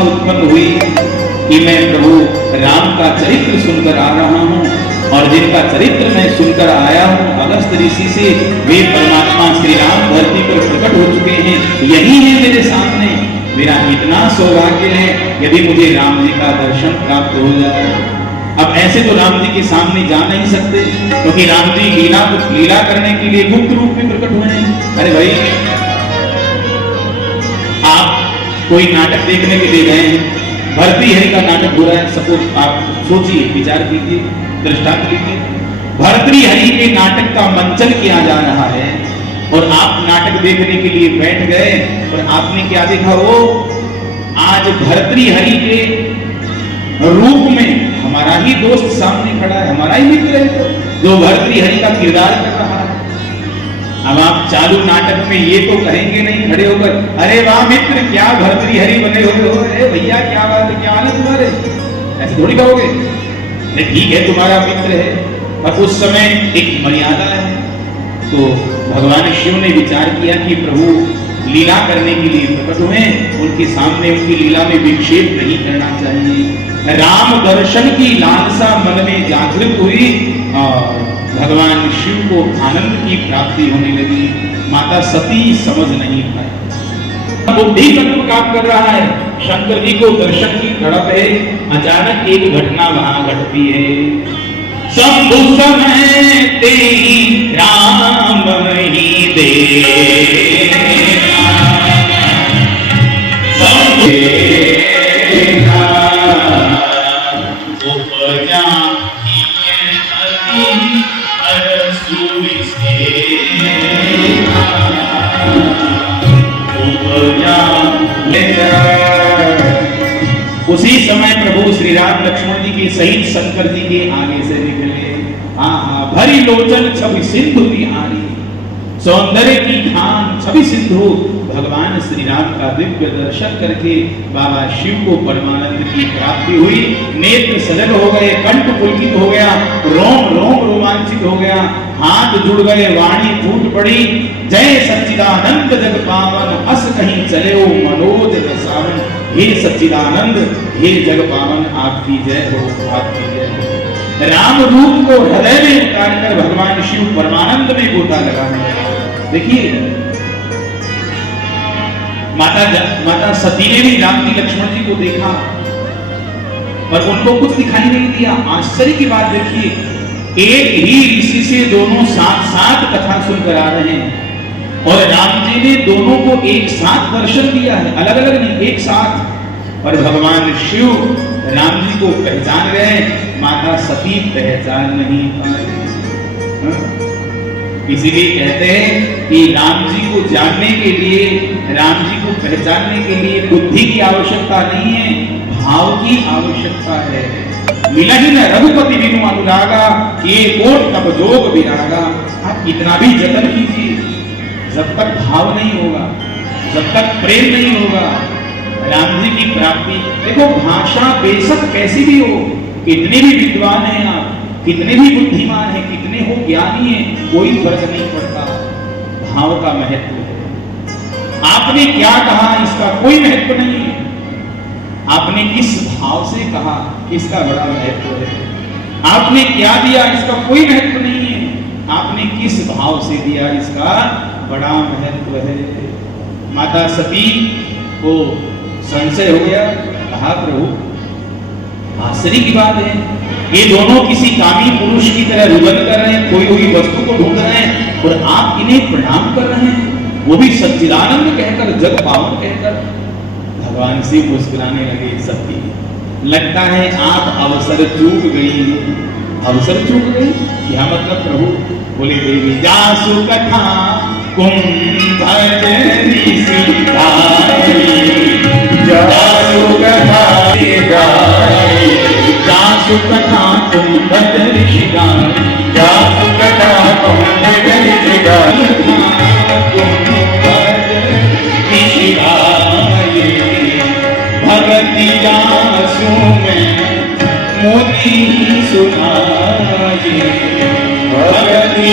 इच्छा उत्पन्न हुई कि मैं प्रभु राम का चरित्र सुनकर आ रहा हूँ, और जिनका चरित्र मैं सुनकर आया हूँ अगस्त ऋषि से, वे परमात्मा श्री राम धरती पर प्रकट हो चुके हैं, यही है मेरे सामने। मेरा इतना सौभाग्य है यदि मुझे राम जी का दर्शन प्राप्त हो जाए। अब ऐसे तो राम जी के सामने जा नहीं सकते, क्योंकि राम जी लीला करने के लिए गुप्त रूप में प्रकट हुए हैं। अरे भाई, आप कोई नाटक देखने के लिए गए हैं, भर्तृहरि का नाटक हो रहा है, सपोज आप सोचिए, विचार कीजिए, दृष्टांत लीजिए, भर्तृहरि के नाटक का मंचन किया जा रहा है और आप नाटक देखने के लिए बैठ गए और आपने क्या देखा? वो आज भर्तृहरि के रूप में हमारा ही दोस्त सामने खड़ा है, हमारा ही मित्र है, तो जो भर्तृहरि का किरदार कर रहा है। अब आप चालू नाटक में ये तो कहेंगे नहीं खड़े होकर, अरे वाह मित्र, क्या भर्तृहरि बने हुए हो, अरे भैया क्या बात है, क्या हाल है तुम्हारे, ऐसे थोड़ी कहोगे। ठीक है, तुम्हारा मित्र है, पर उस समय एक मर्यादा है। तो भगवान शिव ने विचार किया कि प्रभु लीला करने के लिए प्रकट हुए, उनके सामने उनकी लीला में विक्षेप नहीं करना चाहिए। राम दर्शन की लालसा मन में जागृत हुई और भगवान शिव को आनंद की प्राप्ति होने लगी। माता सती समझ नहीं पाई, बुद्धि तत्व काम कर रहा है, शंकर जी को दर्शन की तड़प है। अचानक एक घटना वहां घटती है। शंभु समय ते राम ही दे, उसी समय प्रभु श्री राम लक्ष्मण जी के सहित शंकर जी के आगे से निकले। भरी लोचन छवि सिंधु बिहारी, सौंदर्य की खान छवि सिंधु। भगवान श्री राम का दिव्य दर्शन करके बाबा शिव को परमानंद की प्राप्ति हुई। नेत्र सजल हो गए, कंठ पुलकित हो गया, रोम रोम रोमांचित हो गया, हाथ जुड़ गए, वाणी फूट पड़ी। जय सच्चिदानंद जग पावन, अस कहीं चले ओ मनोज रसावन। हे सच्चिदानंद, हे जग पावन, आपकी जय हो, आपकी जय हो। राम रूप को हृदय में उतार कर भगवान शिव परमानंद में गोता लगाने। देखिए, माता सती ने भी राम जी लक्ष्मण जी को देखा पर उनको कुछ दिखाई नहीं दिया। आश्चर्य की बात देखिए, एक ही ऋषि से दोनों साथ साथ कथा सुनकर आ रहे हैं और राम जी ने दोनों को एक साथ दर्शन दिया है, अलग अलग नहीं, एक साथ। और भगवान शिव राम जी को पहचान गए, माता सती पहचान नहीं पाई। इसीलिए कहते हैं कि राम जी को जानने के लिए, राम जी को पहचानने के लिए बुद्धि की आवश्यकता नहीं है, भाव की आवश्यकता है। मिला ही न रघुपति बिनु अनुरागा, ये कोट तब जोग विरागा। आप कितना भी जतन कीजिए, जब तक भाव नहीं होगा, जब तक प्रेम नहीं होगा, राम जी की प्राप्ति। देखो, भाषा बेशक कैसी भी हो, कितने भी विद्वान हैं आप, कितने भी बुद्धिमान हैं, कितने हो ज्ञानी हैं, कोई फर्क नहीं पड़ता। भाव का महत्व है। आपने क्या कहा इसका कोई महत्व नहीं है, आपने किस भाव से कहा इसका बड़ा महत्व है। आपने क्या दिया इसका कोई महत्व नहीं है, आपने किस भाव से दिया इसका बड़ा महत्व है। माता सती को संशय हो गया, कहा प्रभु आश्चर्य की बात है, ये दोनों किसी कामी पुरुष की तरह रुदन कर रहे हैं, खोई हुई वस्तु को ढूंढ रहे हैं और आप इन्हें प्रणाम कर रहे हैं, वो भी सच्चिदानंद कहकर, जग पावन कहकर। भगवान से मुस्कुराने लगे सती, लगता है आप अवसर चूक गई। अवसर चूक गई क्या मतलब प्रभु? बोले देवी जासु कथा कुंभजनी सीताई, जासु कथा जासु कथा कुंभज ऋषि गाई, जासु कथा कुंभज ऋषि गाई, कुंभज ऋषि गाई। भगति जासु में मोती सुनाई, भगति